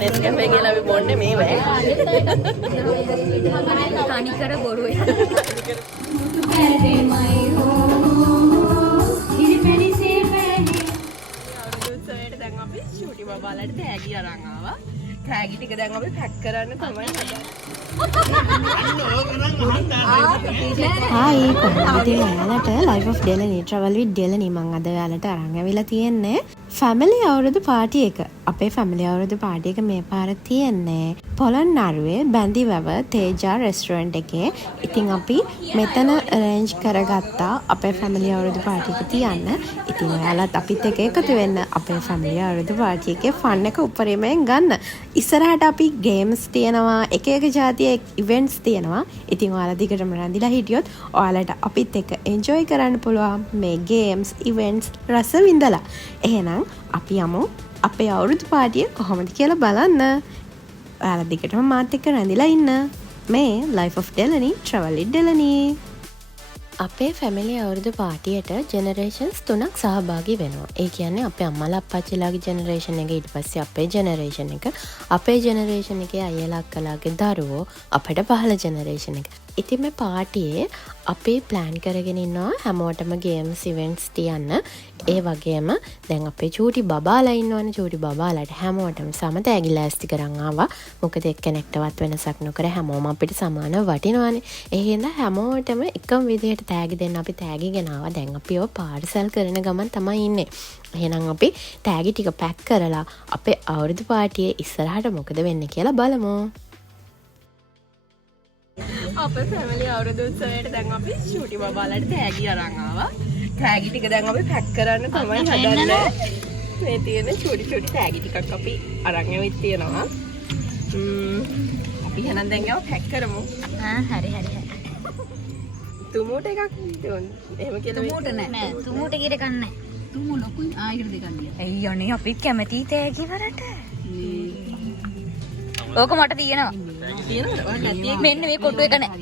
Nescafe කියලා අපි බොන්නේ මේ වේ. තනිකර බොරුයි. උත්සවයට දැන් අපි ෂූටි බබාලට තෑගි අරන් ආවා. තෑගි ටික දැන් අපි පැක් කරන්න තමයි හදන්නේ. හායි කොහොමද ඔයාලට ලයිෆ් ඔෆ් ඩෙලනි ට්‍රැවල් විත් ඩෙලනි මම අද ඔයාලට අරන් ඇවිල්ලා තියෙන්නේ ෆැමිලි අවුරුදු පාටි එක. අපේ ෆැමිලි අවුරුදු පාටි එක මේ පාර තියෙන්නේ පොළොන්නරුවේ බැඳිවැව තේජා රෙස්ටුරන්ට් එකේ. ඉතින් අපි මෙතන අරේන්ජ් කරගත්තා අපේ ෆැමිලි අවුරුදු පාටි එක තියන්න. ඉතින් ඔයාලත් අපිත් එක්ක එකතු වෙන්න අපේ ෆැමිලි අවුරුදු පාටි එකේ ෆන් එක උපරිමයෙන් ගන්න. ඉස්සරහට අපි ගේම්ස් තියනවා, එක එක જાතියේ ඉවෙන්ට්ස් තියනවා. ඉතින් ඔයාලා දිගටම රැඳිලා හිටියොත් ඔයාලට අපිත් එක්ක එන්ජොයි කරන්න පුළුවන් මේ ගේම්ස් ඉවෙන්ට්ස් රස විඳලා. එහෙනම් අපි යමු අපේ අවුරුදු පාටිය කොහොමද කියලා බලන්න. ඔයාලා දිගටම මාත් එක්ක රැඳිලා ඉන්න. මේ Life of Delany Travel with Delany. අපේ ෆැමිලි අවුරුදු පාටියට ජෙනරේෂන්ස් 3ක් සහභාගී වෙනවා. ඒ කියන්නේ අපේ අම්මලා අප්පච්චිලාගේ ජෙනරේෂන් එක, ඊට පස්සේ අපේ ජෙනරේෂන් එක, අපේ ජෙනරේෂන් එකේ අයියලා අක්කලාගේ දරුවෝ, අපිට පහළ ජෙනරේෂන් එක. ඉතින් මේ පාටියේ අපි ප්ලෑන් කරගෙන ඉන්නවා හැමෝටම ගේම්ස් ඉවෙන්ට්ස් තියන්න. ඒ වගේම දැන් අපේ චූටි බබාලා ඉන්නවනේ. චූටි බබාලාට හැමෝටම සම තෑගි ලෑස්ති කරන් ආවා. මොකද එක්කෙනෙක්ටවත් වෙනසක් නොකර හැමෝම අපිට සමානව වටිනවනේ. ඒ හින්දා හැමෝටම එකම විදිහට තෑගි දෙන්න අපි තෑගි ගෙනාවා. දැන් අපි ඔය පාර්සල් කරන ගමන් තමයි ඉන්නේ. එහෙනම් අපි තෑගි ටික පැක් කරලා අපේ අවුරුදු පාටියේ ඉස්සරහට මොකද වෙන්නේ කියලා බලමු. අපේ ෆැමිලි අවුරුදු උත්සවයට දැන් අපි ෂූටි බබාලට තෑගි අරන් ආවා. තෑගි ටික දැන් අපි පැක් කරන්න තමයි හදන්නේ. මේ තියෙන චූටි තෑගි ටිකක් අපි අරන් ඇවිත් තියෙනවා. අපි එහෙනම් දැන් ඒවා පැක් කරමු. හරි. තුමුට එකක් දෙන්න. එහෙම කියලා තුමුට නෑ. තුමුට කිර කන්නේ. තුමු ලොකුයි ආයෙත් දෙකක්. අයියෝනේ අපි කැමති තෑගි වලට. ඕක මට තියෙනවා. මෙන්න මේ කොටු එක නෑ.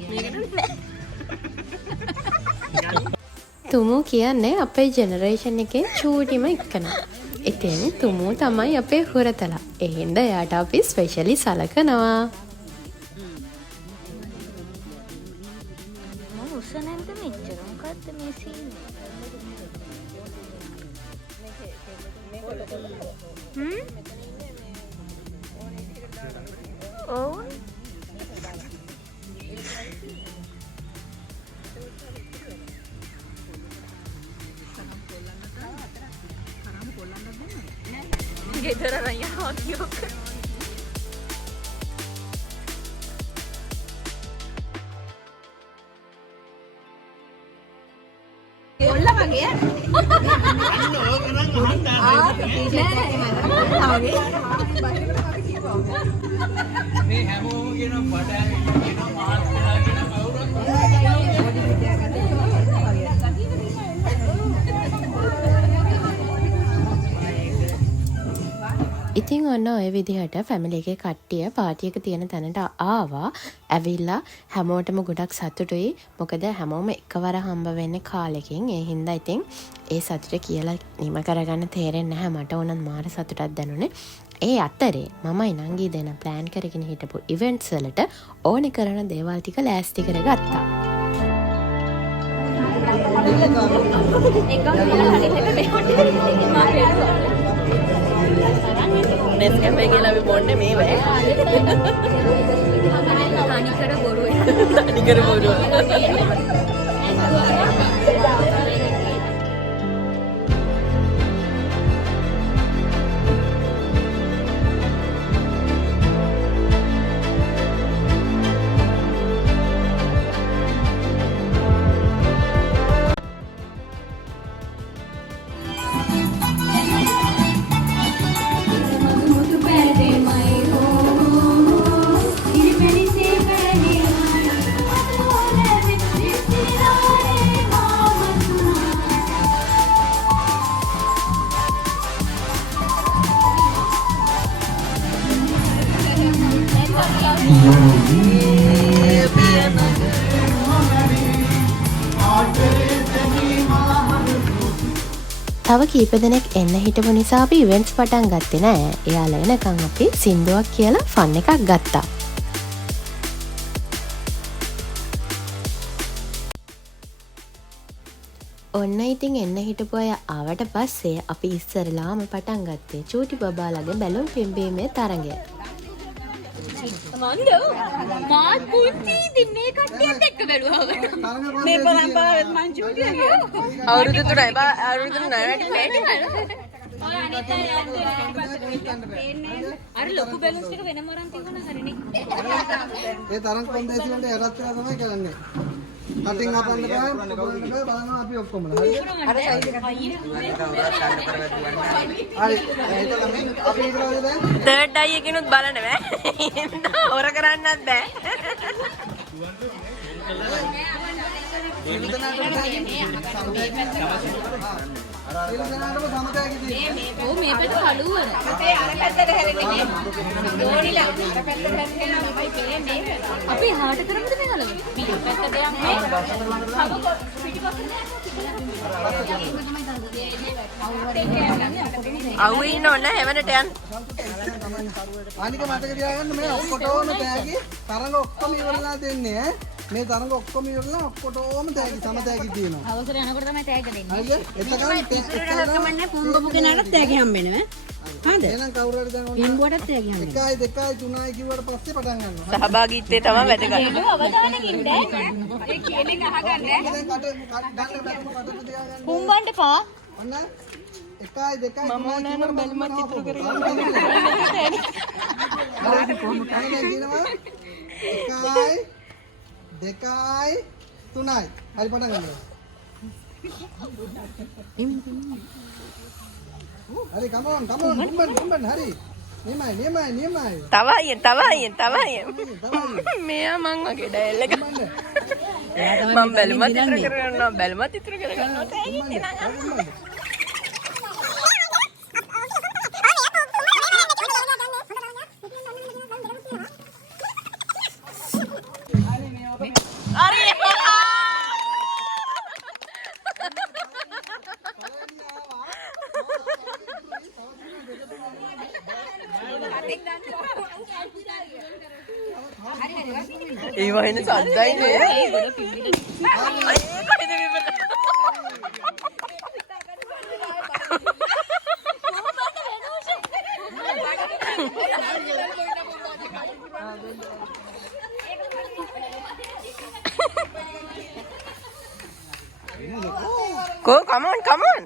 තුමු කියන්නේ අපේ ජෙනරේෂන් එකේ චූටිම එක්කෙනා. ඉතින් තුමු තමයි අපේ හුරතලා. ඒ හින්දා එයාට අපි ස්පෙෂලි සලකනවා. මම උස්සනන්ට මෙච්චර මොකද්ද මේ සීන් එක? ඔව් ගෙදර රයනවා කියෝක. ඔල්ල වගේ මේ හැමෝම කියන බඩ කියන මහත්කලා කියන කවුරුත් ඉතින් ඔන්න ඔය විදිහට ෆැමිලි එකේ කට්ටිය පාටි එක තියෙන තැනට ආවා. ඇවිල්ලා හැමෝටම ගොඩක් සතුටුයි. මොකද හැමෝම එකවර හම්බ වෙන්නේ කාලෙකින්. ඒ හින්දා ඉතින් ඒ සතුට කියලා නිම කරගන්න තේරෙන්නේ නැහැ. මට උනත් මාර සතුටක් දැනුනේ. ඒ අතරේ මමයි නංගි දෙන ප්ලෑන් කරගෙන හිටපු ඉවෙන්ට්ස් වලට ඕනේ කරන දේවල් ටික ලෑස්ති කරගත්තා. නෙස්කැෆේ කියලා අපි බොන්නේ මේ වේ. තනිකර බොරුයි. තනිකර බොරුව. තව කීප දෙනෙක් එන්න හිටපු නිසා අපි ඉවෙන්ට්ස් පටන් ගත්තේ නෑ. එයාලා එනකන් අපි සින්දුවක් කියලා ෆන් එකක් ගත්තා. ඔන්න ඉතින් එන්න හිටපු අය ආවට පස්සේ අපි ඉස්සරලාම පටන් ගත්තේ චූටි බබාලගේ බැලුම් පිම්බීමේ තරඟය. මාත් පුංචි ඉතින් මේ කට්ටියත් එක්ක බැලුවා. මේ පරම්පරාවෙත් මං චූටියගේ අවුරුදු 3යි අවුරුදු 9ට අර ලොකු බැලුන්ස් ටික වෙනම අරන් තියුණා හරිනේ. ඒ තරම් කොන්දේසි වලට යටත් වෙලා තමයි කරන්නේ. කටින් අපන්න බෑ බලනවා අපි ඔක්කොම. හරි. හරි අපි ඉතලද දැන්? තර්ඩ් අය එකනොත් බලන්න බෑ. හොර කරන්නත් බෑ. ඕ මේ පැත්ත කළුවර. අපේ අර පැත්තට හැරෙන්නේ ඕනිලා. අර පැත්තට හැරෙන්නේ ළමයි කියන්නේ. අපි හාට කරමුද මේ කලව? මේ පැත්තට යන්නේ. අවුවේ ඉන්න ඕන හැවනට යන්න. අනික මතක තියාගන්න මේ ඔක්කොටම තෑගි තරඟ ඔක්කොම ඉවරලා දෙන්නේ ඈ. මේ තරඟ ඔක්කොම ඉවරලා ඔක්කොටම තෑගි සම තෑගි තියෙනවා. අවසර යනකොට තමයි තෑග්ග දෙන්නේ. හරිද? එතකන් කමන්නේ පුම්බපු කෙනාට තෑගි හම්බෙන්නේ ඈ. හරිද? එහෙනම් කවුරු හරි දැන් ඉන්බුවටත් තෑගි හම්බෙන්නේ. 1 2 3 කිව්වට පස්සේ පටන් ගන්නවා. සහභාගීත්වය තමයි වැදගත්. අවදානකින් ඈ. ඒ කියන එක අහගන්න. දැන් කට ගන්න බැලුම කට තියාගන්න. පුම්බන්න පා. ඔන්න 1 2 3 මම නෑ බැලුමත් ඉතුරු කරගන්න. හරි කොහොම කන්නේ කියනවා 1 2 3යි. හරි පටන් ගන්න. හරි කමෝන් කුම්බන් හරි. නියමයි. තව අයියෙන්. මෙයා මං වගේ ඩයල් එක. මම බැලුමත් ඉතුරු කරගන්නවා. තෑගි නං. ඒ වහින සද්දයි නේ. Go, come on.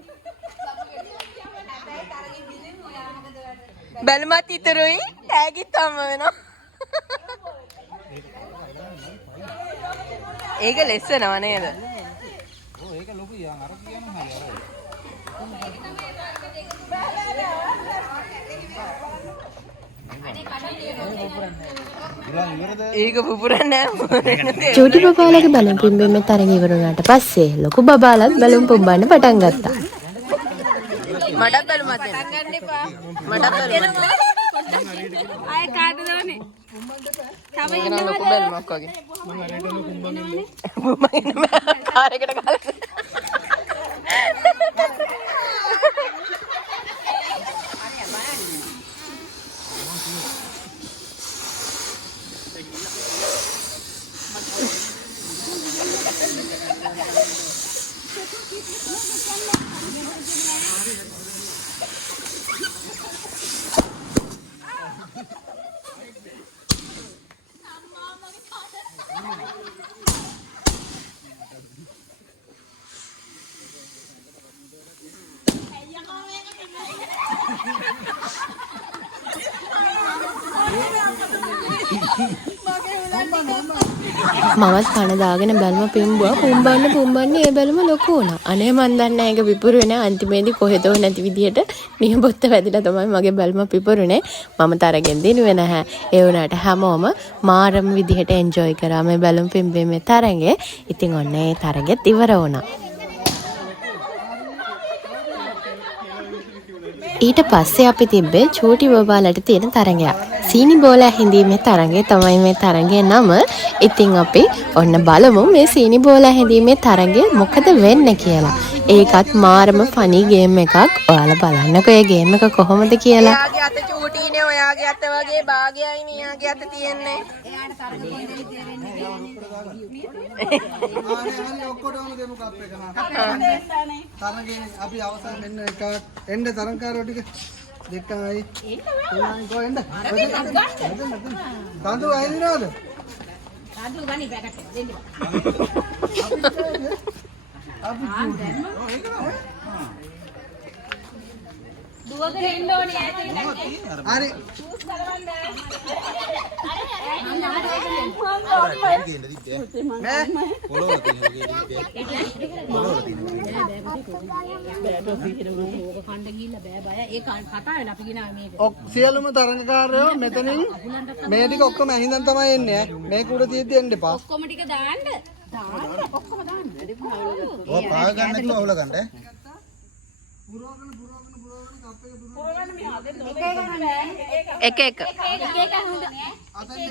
බැලුමත් ඉතුරුයි. තෑගිත් තම වෙනවා. ඒක ලෙස්සනව නේද? ඔව් ඒක ලොකු යන් අර කියන හරිය අර. ඒක පුපුරන්නේ නැහැ. චූටි බබාලගේ බැලුම් පිම්බීමේ තරඟ ඉවර වුණාට පස්සේ ලොකු බබාලත් බැලුම් පුම්බන්න පටන් ගත්තා. මඩ බැලුමත් ගන්න එපා. මඩ බැලුමත්. ආය කාටද ඕනේ? තව ඉන්න ලොකු බැලුමක් වගේ. මම කාරයකට ගහලා. මමත් කන දාගෙන බැලුම පිම්බුවා. පුම්බන්න ඒ බැලුම ලොකු වුණා. අනේ මන් දන්නේ ඒක පිපුරුනේ අන්තිමේදී කොහෙදෝ නැති විදියට නියපොත්ත වැදිලා තමයි මගේ බැලුම පිපුරුනේ. මම තරගෙන් දිනුවේ නැහැ. ඒ වුණාට හැමෝම මාරම විදියට එන්ජොයි කරා මේ බැලුම් පිම්බීමේ තරඟේ. ඉතින් ඔන්න ඒ තරගෙත් ඉවර වුණා. ඊට පස්සේ අපි තිබ්බේ චූටි බබාලට තියෙන තරඟයක්. සීනි බෝලා හැඳීමේ තරඟය තමයි මේ තරඟේ නම. ඉතින් අපි ඔන්න බලමු මේ සීනි බෝලා හැඳීමේ තරඟය මොකද වෙන්නේ කියලා. ඒකත් මාරම ෆනි ගේම් එකක්. ඔයාලා බලන්නකෝ ඒ ගේම් එක කොහොමද කියලා. එයාගේ අත චූටිනේ ඔයාගේ අත වගේ භාගයයි මෙයාගේ අත තියෙන්නේ. ඔක්කොටම දෙමු කප් එක. තරඟේ අපි අවසන් මෙන්න එකක් එන්න තරඟකාරයෝ ටික 2යි 3යි ගෝ එන්න. කඳු ඇහිනවද? කඳු ගනි පැකට් දෙන්න. අපි දුවගෙන එන්න ඕනේ ඈතින් හරි සියලුම තරඟකාරයෝ මෙතනින් මේ ටික ඔක්කොම ඇහිඳන් තමයි එන්නේ. මේක උඩ තියෙද්දි එන්න එපා. ඔක්කොම ටික දාන්න. ඔක්කොම දාන්න. ඔය පාව ගන්න නැතුව අවුල ගන්න. එක එක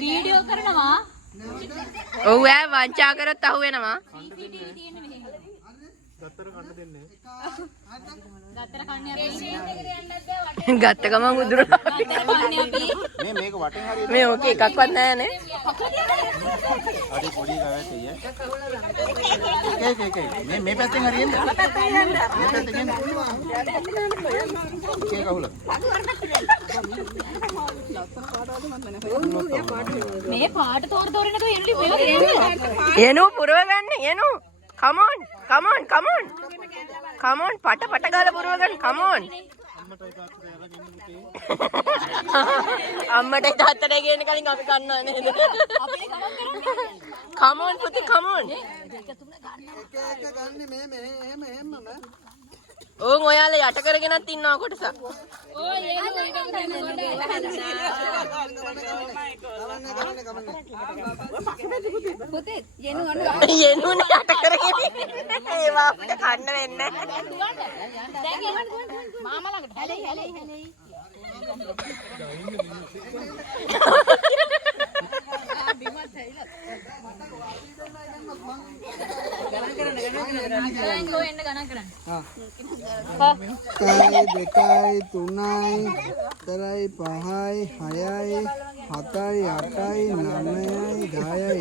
වීඩියෝ කරනවා. ඔව් ඈ වංචා කරත් අහු වෙනවා. ගත්තර කන්නේ අපි. ගත්ත ගමන් උදුර ගත්තර කන්නේ අපි. මේක වටෙන් හරි මේ ඕකේ එකක්වත් නැහැ නේ. අඩේ පොඩි ගාවට එක මේ පැත්තෙන් හරියෙන්ද? මේ පැත්තෙන් යන්න. ඒක අහුල. මේ පාට තෝර තෝර නේද එනුලි මේ වගේ. එනු පුරව ගන්න එනු. come on පට ගාලා පුරව ගන්න come on. අම්මට තාත්තට ගේන්න කලින් අපි කන්නවා නේද? come on පුතේ come on. එක ගන්න මේ එහෙම ඕන් ඔයාලා යට කරගෙනත් ඉන්නවා කොටසක්. ඔය එනු පුතේ යනු අන්න එනුනේ යට කරගෙන. ඒවා අපිට කන්න වෙන්නේ නැහැ. දැන් යන්න මාමා ළඟට හැලෙයි ගෝ එන්න ගණන් කරන්න. 1යි 2යි 3යි 4යි 5යි 6යි 7යි 8යි 9යි 10යි 11යි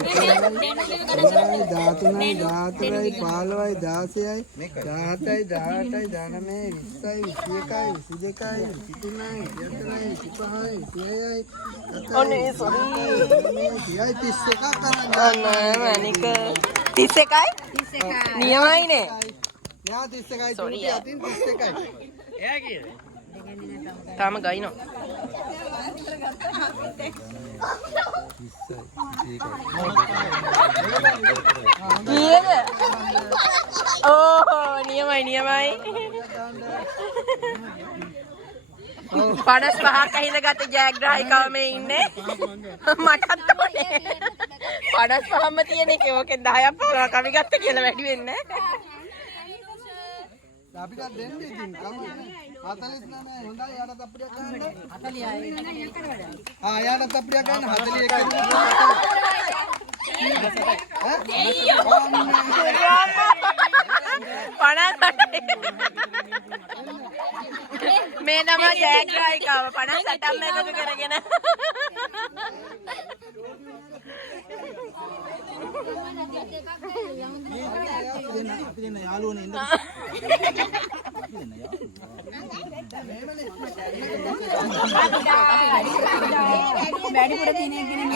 13යි 14යි 15යි 16යි 17යි 18යි 19යි 20යි 21යි 22යි 23යි 24යි 25යි 26යි අනේ සොරි. 31ක් කරන්න. අනේ මණික 31යි? 31යි. නියමයිනේ. යා 31යි Sorry, චූටි අතින් 31යි. එයා කීයද? තාම ගයිනෝ. කීයද? ඕ නියමයි. 55ක් ඇහිඳගත්ත ජයග්‍රාහිකාව මේ ඉන්නේ. මටත් ඕනේ. 55ම තියෙන එකේ ඕකෙන් 10ක් 15ක් අපි ගත්ත කියලා වැඩි වෙන්නේ නැහැ. අපිට දෙන්න ඉතින් කවුද 49 හොඳයි යාට තප්පියක් ගන්න 40යි යාට තප්පියක් ගන්න 58 මේ තමයි ජයග්‍රාහිකාව 58ම එකතු කරගෙන අපි දෙන්න යාළුවනේ ඉන්න වැඩිපුර තියෙන එක නේ මම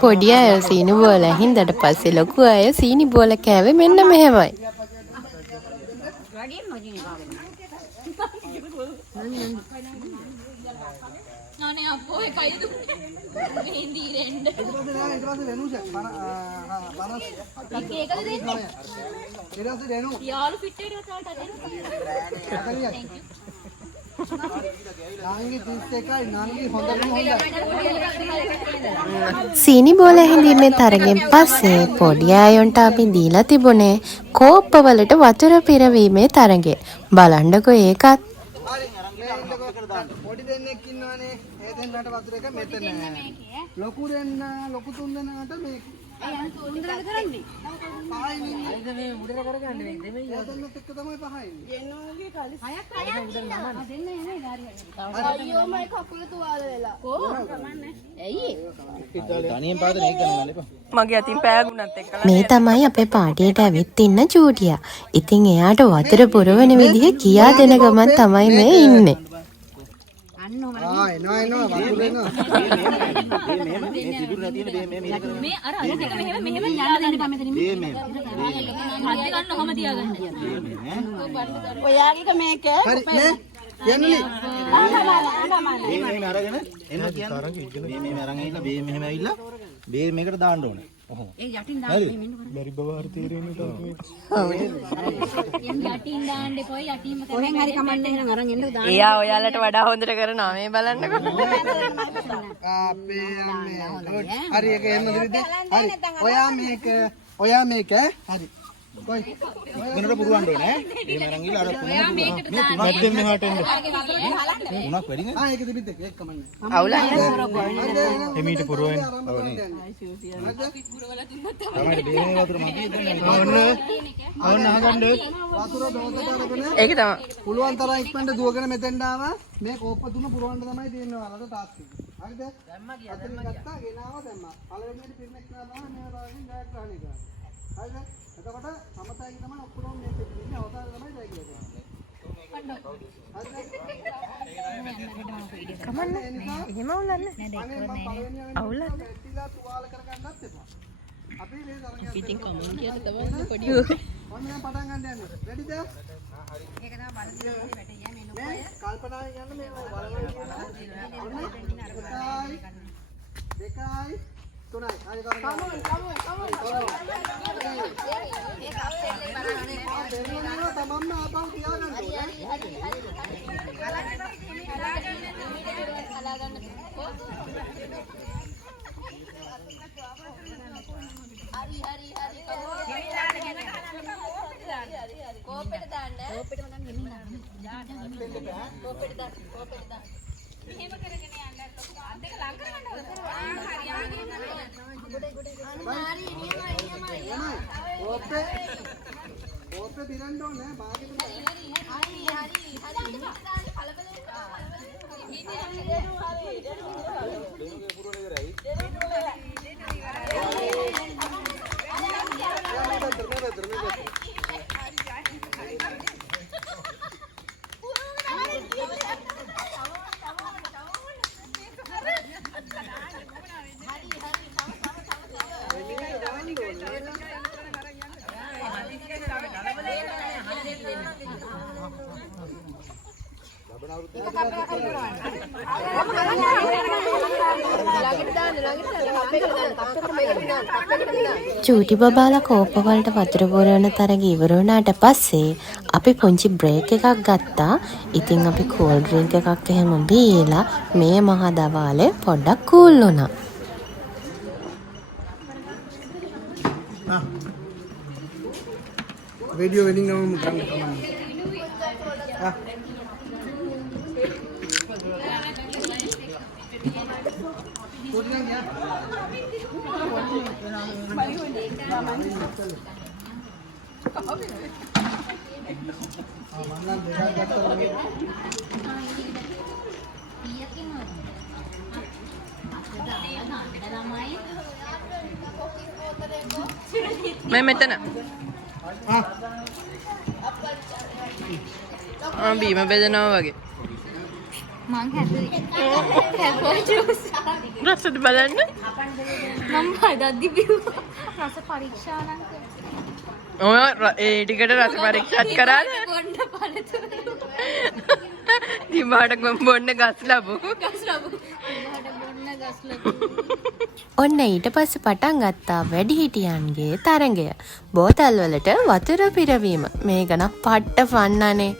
පොඩි අය සීනි බෝල හින්දට පස්සේ ලොකු අය සීනි බෝල කෑවේ මෙන්න මෙහෙමයි. අනේ අපෝ එකයි දුන්නේ මේ දීරෙන්න ඊට පස්සේ වෙනුස එකද දෙන්නේ ඊට පස්සේ වෙනු යාළු පිට එකට තාලට දෙන්න නාංගි 31යි නාංගි හොඳටම හොඳයි සීනි බෝල හිඳීමේ තරගෙන් පස්සේ පොඩි අයොන්ට අපි දීලා තිබුණේ කෝප්පවලට වතුර පිරවීමේ තරගෙ. බලන්නකෝ ඒකත්. පොඩි දෙන්නෙක් ඉන්නවනේ ඒ දෙන්නට වතුර එක මෙතන ලොකු දෙන්න ලොකු තුන් දෙනාට මේ ඔතනත් එක්ක තමයි පහයින්නේ. අයියෝ මයි කකුල තුවාල වෙලා. තනියෙන් පාදන ඒක කරන්න එපා. මගේ අතින් පෑගුණත් එක්කලා මේ තමයි අපේ පාටියට ඇවිත් ඉන්න චූටියා. ඉතින් එයාට වතුර පුරවන විදිහ කියා දෙන ගමන් තමයි මේ ඉන්නේ. එනවා වතුර එනවා. මේ අර අර දෙක මෙහෙම යන්න දෙන්න බෑ මෙතනින්. මේ මැද ගන්න ඔහම තියාගන්න. ඔයාගේ මේක හරි නේ යන්නේ. මේ අරගෙන එන්න කියන්නේ මේ අරන් ඇවිල්ලා මේ මෙහෙම ඇවිල්ලා මේ මේකට දාන්න ඕනේ. ඔහොම. ඒ යටින් දාන්න බැරි බව හරි තේරෙන්නේ නැහැ. ඔව්. යටින් දාන්න කොයි යටින්ම කොහෙන් හරි කමන්නේ එහෙනම් අරන් එන්න දාන්න. එයා ඔයාලට වඩා හොඳට කරනවා මේ බලන්නකො. අපේ අම්මේ. හරි ඒක එහෙම දෙවිද? හරි. ඔයා මේක හරි. කොයි වෙනට පුරවන්න ඕනේ. එහෙම අරන් ගිහලා අර තුනක් මැද්දෙන් මෙහාට එන්න. තුනක් වැඩි නේ. ඒක දෙවිද? ඒක කමන්නේ. අවුලක් එමීට පුරවන්න. තමයි බේරේ වතුර මගේ දෙන්න. ඕන්න අහගන්න. වතුර දෝතට අරගෙන ඒක තමයි. පුළුවන් තරම් ඉක්මනට දුවගෙන මෙතෙන්ට ආවා. මේ කෝප්ප තුන පුරවන්න තමයි තියෙන්නේ වලට තාක්ෂි. හරිද? දැම්මා ගත්තා ගෙනාවා දැම්මා. පළවෙනියට පිරිනක් නානවා මේ වගේ ගෑක් ගන්න එක. හරිද? එතකොට සමතයි තමයි ඔක්කොම මේක ඉන්නේ අවතාරය තමයි දැයි කියන්නේ. කමන්නේ. එහෙම අවුලන්නේ. අවුලන්නේ. ඇටිලා තුවාල කරගන්නත් එපා. අපි මේ තරගයක් ඉතින් කමෙන්ට් කියලා තමයි පොඩි. ඔන්න දැන් පටන් ගන්න යන්නේ. රෙඩිද? හරි. ඒක තමයි බලන්න වැටේ යන්නේ ලොකය. කල්පනාවෙන් යන්න මේ බලවල කියනවා. දෙකයි තුනයි. හරි කරගන්න. ඒක අපේ බලන්නේ. තමන්ම ආපහු තියාගන්න ඕනේ. ඕපේ දිරන්න ඕනේ බාගෙට. චූටි බබාලා කෝප වලට වතුර පුරවන තරග ඉවර වුණාට පස්සේ අපි පුංචි බ්‍රේක් එකක් ගත්තා. ඉතින් අපි කූල් ඩ්‍රින්ක් එකක් එහෙම බීලා මේ මහ දවාලේ පොඩ්ඩක් කූල් වුණා. वीडियो वेडिंग में काम करना हां कोडिंग क्या मैं මෙතන බීම බෙදනවා වගේ මං හැදුවේ ජූස් රසද බලන්න මම හදද්දි බිව්වා රස පරීක්ෂා නම් ඔය ඒ ටිකට රස පරීක්ෂාත් කරාද බොන්න පළතුරු දිමාට බොන්න ගස් ලැබු ඔන්න ඊට පස්සේ පටන් ගත්තා වැඩිහිටියන්ගේ තරඟය. බෝතල් වලට වතුර පිරවීම. මේක නම් පට්ට ෆන්නනේ.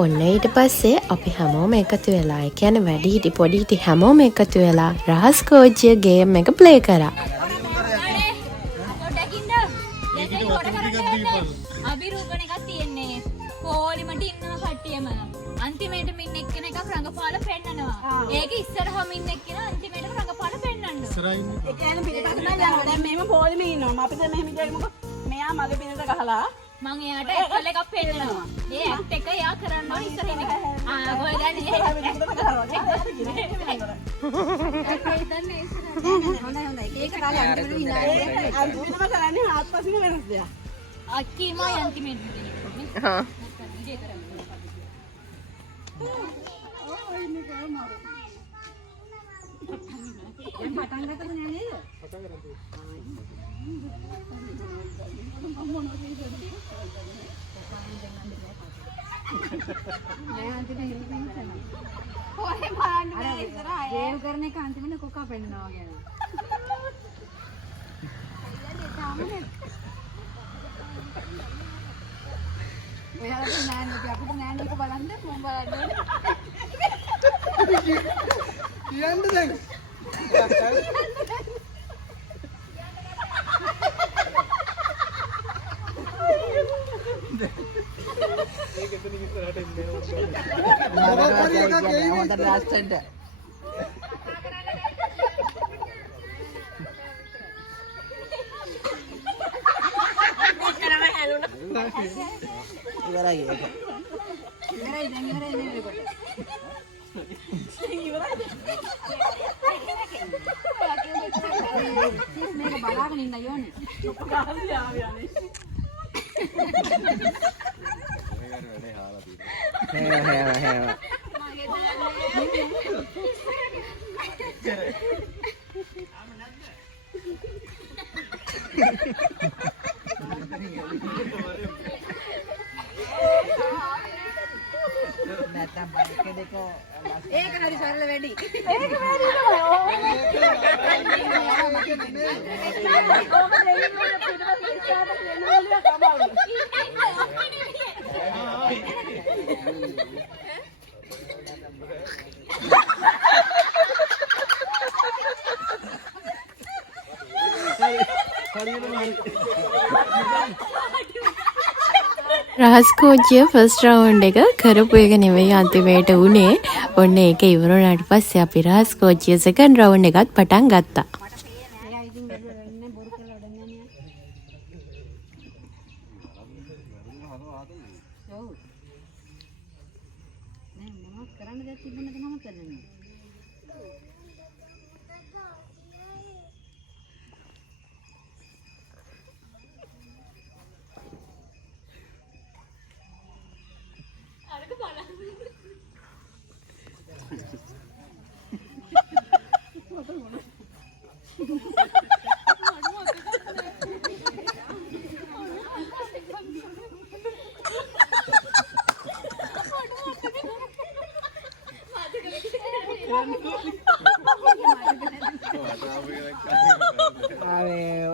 ඔන්න ඊට පස්සේ අපි හැමෝම එකතු වෙලා ඒ කියන්නේ වැඩි හිටි පොඩි හිටි හැමෝම එකතු වෙලා රහස් කෝච්චිය ගේම් එක ප්ලේ කරා. අභිරූපණ එකක් තියෙන්නේ. පොලිමට ඉන්නවා කට්ටියම. අන්තිමේට මින් එක්කෙන එකක් රංගපාලා පෙන්නනවා. ඒක ඉස්සරහම ඉන්න එක්කෙනා අන්තිමේටම රංගපාලා පෙන්නනවා. ඒ කියන්නේ පිටපස්සට යනවා. දැන් මෙහෙම පොලිමේ ඉන්නවා. අපිට මෙහෙම කියමුකෝ. මෙයා මගේ පිටට ගහලා මං එයාට ඇක්ටල් එකක් පෙන්නනවා. ඒ ඇක්ට් එක එයා කරන්න ඕනේ ඉස්සරහින් එක. කොහෙද යන්නේ? ඒක කාලේ අන්තිමටම කරන්නේ ආත්පසින් වෙනස් දෙයක්. අක්කීමයි අන්තිමේට. හා දේව කරන එක අන්තිමට කොකා පෙන්නනවා කියලා. ඔයාලට නෑන් එක අපිට නෑන් එක බලන්න කොහොම බලන්න කියන්න දැන්. හොඳට රාස්ටෙන්ට ඉවරයි ඒක. ඉවරයි දැන් ඉවරයි මේ කොට. මේක බලාගෙන ඉන්න යෝනේ. ඒක හරි සරල වැඩි. රහස් කෝච්චිය ෆස්ට් රවුන්ඩ් එක කරපු එක නෙවෙයි අන්තිමේට උනේ. ඔන්න ඒක ඉවර වුණාට පස්සේ අපි රහස් කෝච්චිය සෙකන්ඩ් රවුන්ඩ් එකත් පටන් ගත්තා. එයා ඉතින් වෙන්නේ බොරු කරලා වැඩක් නෑ නේ. ඔව්. නෑ මොනවද කරන්න දෙයක් තිබුණද මම කරන්නේ.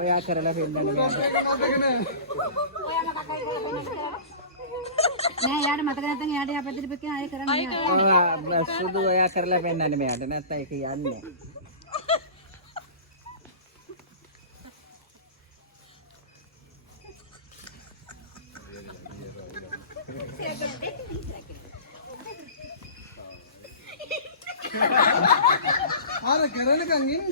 ඔයා කරලා පෙන්නන්න මෙයාට. නෑ යාට මතක නැත්නම් යාට යා පැත්තට පිටින් ආයෙ කරන්න නෑ. සුදු ඔයා කරලා පෙන්නන්න මෙයාට. නැත්නම් ඒක යන්නේ. ආර කරනකන් ඉන්න.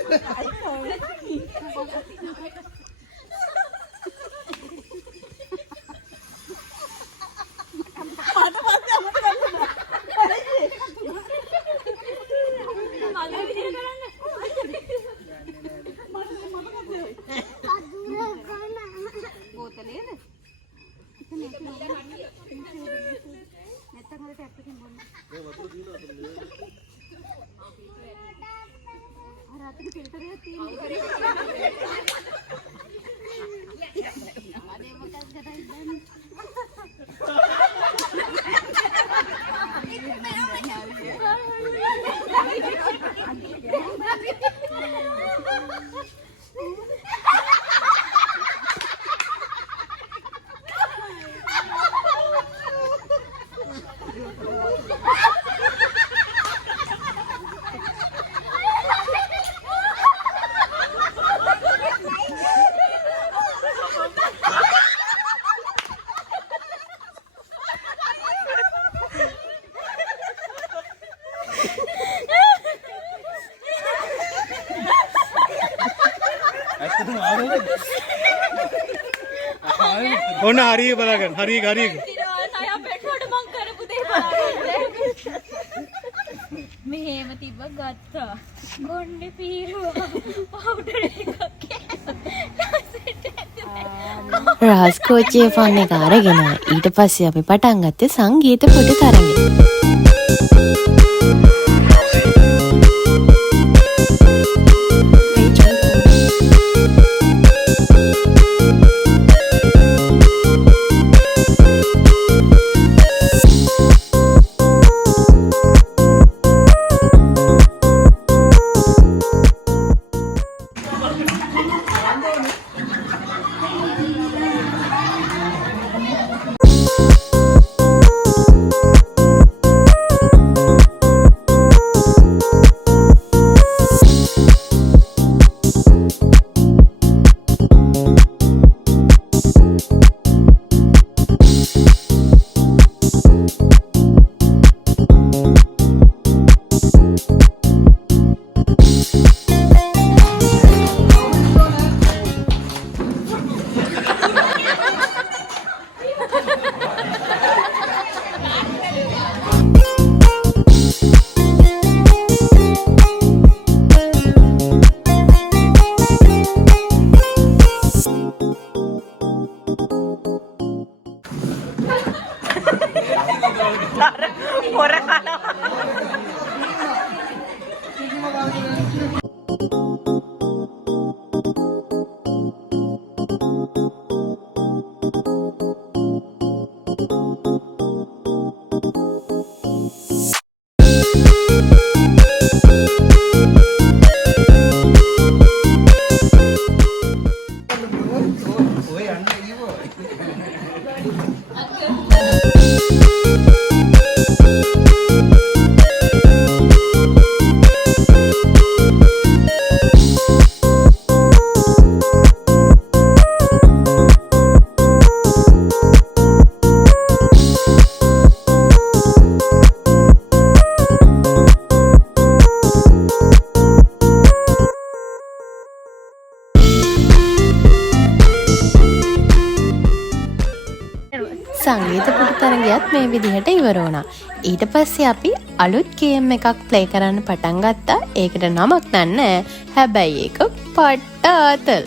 බෝතලේද? නැත්තම් හරි ටැප්පකින් බොන්න. අර අතේ ෆිල්ටර් එකක් තියෙනවා. අනේ මොකක්ද කරන්නේ? ඔන්න හරිය බලාගන්න. හරිය. අය පෙට්‍රෝල් මං කරපු දේ බලන්න. මෙහෙම තිබ්බ ගත්තා. ගොන්නේ පීරුවා. පවුඩර් එකක් රාස් කෝච්චියේ ෆෝන් එක අරගෙන ඊට පස්සේ අපි පටන් ගත්තේ සංගීත පොඩි තරඟය. සංගීත පොඩි තරගයත් මේ විදිහට ඉවර වුණා. ඊට පස්සේ අපි අලුත් ගේම් එකක් ප්ලේ කරන්න පටන් ගත්තා. ඒකට නමක් නැහැ. හැබැයි ඒක පට්ට ආතල්.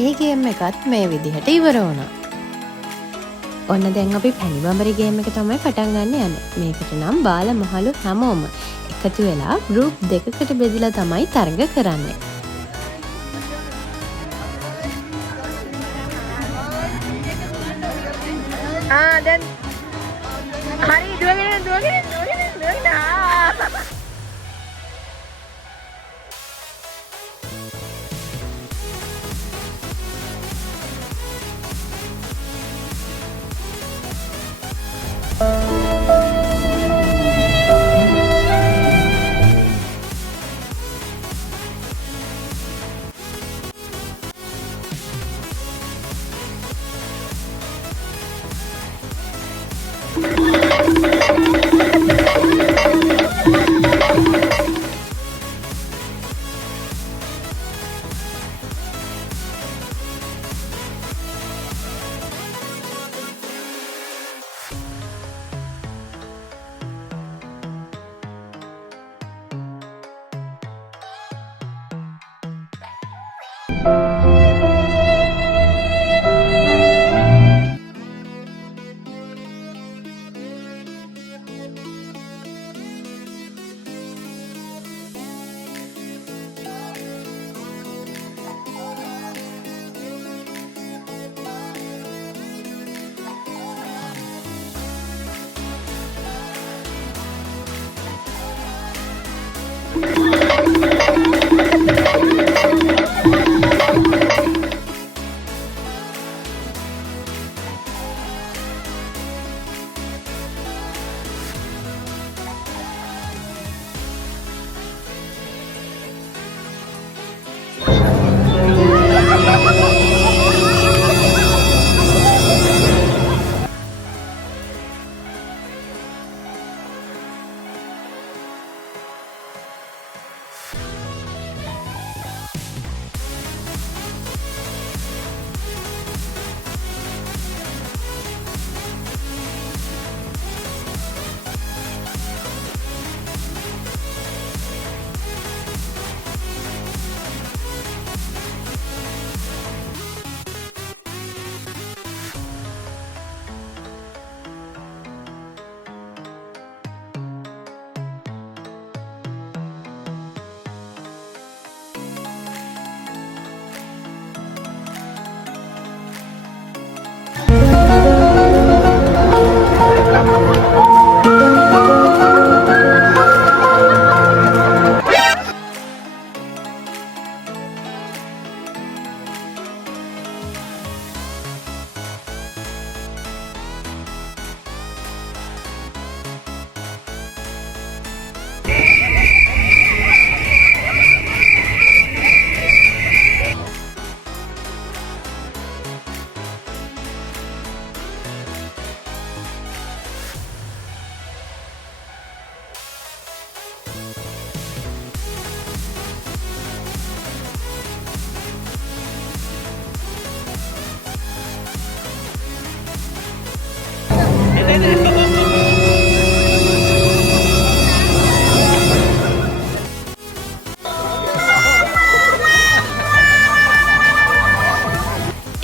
ඒ ගේම් එකත් මේ විදිහට ඉවර වුණා. ඔන්න දැන් අපි පැණි බඹරි ගේම් එක තමයි පටන් ගන්න යන්නේ. මේකට නම් බාල මහලු හැමෝම එකතු වෙලා ගෲප් දෙකකට බෙදලා තමයි තරඟ කරන්නේ. දැන් හරි දුවගෙන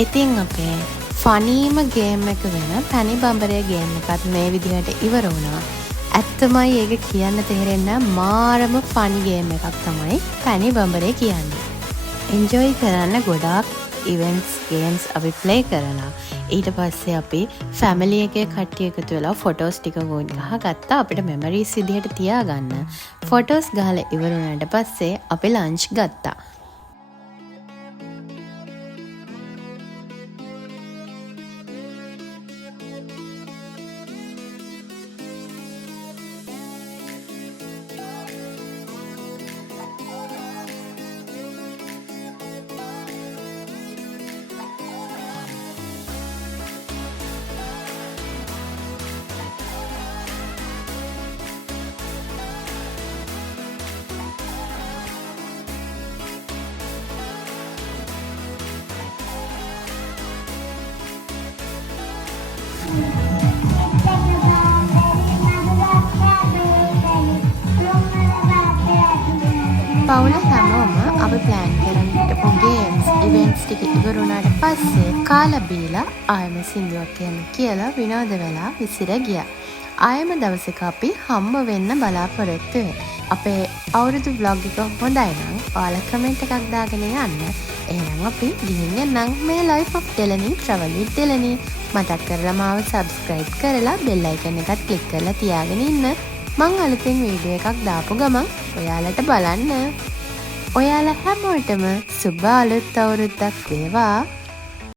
ඉතින් අපේ ෆනීම ගේම් එක වෙන පැණි බඹරේ ගේම් එකත් මේ විදිහට ඉවර වුණා. ඇත්තමයි ඒක කියන්න තේරෙන්නේ මාරම ෆනි ගේම් එකක් තමයි පැණි බඹරේ කියන්නේ. එන්ජොයි කරන්න ගොඩාක් ඉවෙන්ට්ස් ගේම්ස් අපි ප්ලේ කරලා ඊට පස්සේ අපි ෆැමිලි එකේ කට්ටිය එකතු වෙලා ෆොටෝස් ටික ගහගත්තා අපිට මෙමරීස් විදිහට තියාගන්න. ෆොටෝස් ගහලා ඉවර වුණාට පස්සේ අපි ලන්ච් ගත්තා. පවුල හැමෝම අපි ප්ලෑන් කරන් හිටපු ගේම්ස් ඉවෙන්ට්ස් ටික ඉවර වුණාට පස්සේ කාලා බීලා ආයෙම සින්දුවක් කියලා විනෝද වෙලා විසිර ගියා. ආයෙම දවසක අපි හම්බ වෙන්න බලාපොරොත්තු වෙනවා. අපේ අවුරුදු vlog එක හොඳයි නම් ඔයාලා කමෙන්ට් එකක් දාගෙන යන්න. එහෙනම් අපි ගිහින් යන්නම් මේ Life of Delany Travel with Delany. මතක් කරලා මාව subscribe කරලා bell icon එකත් click කරලා තියාගෙන ඉන්න. මං අලුතෙන් වීඩියෝ එකක් දාපු ගමන් ඔයාලට බලන්න. ඔයාලා හැමෝටම සුබ අලුත් අවුරුද්දක් වේවා.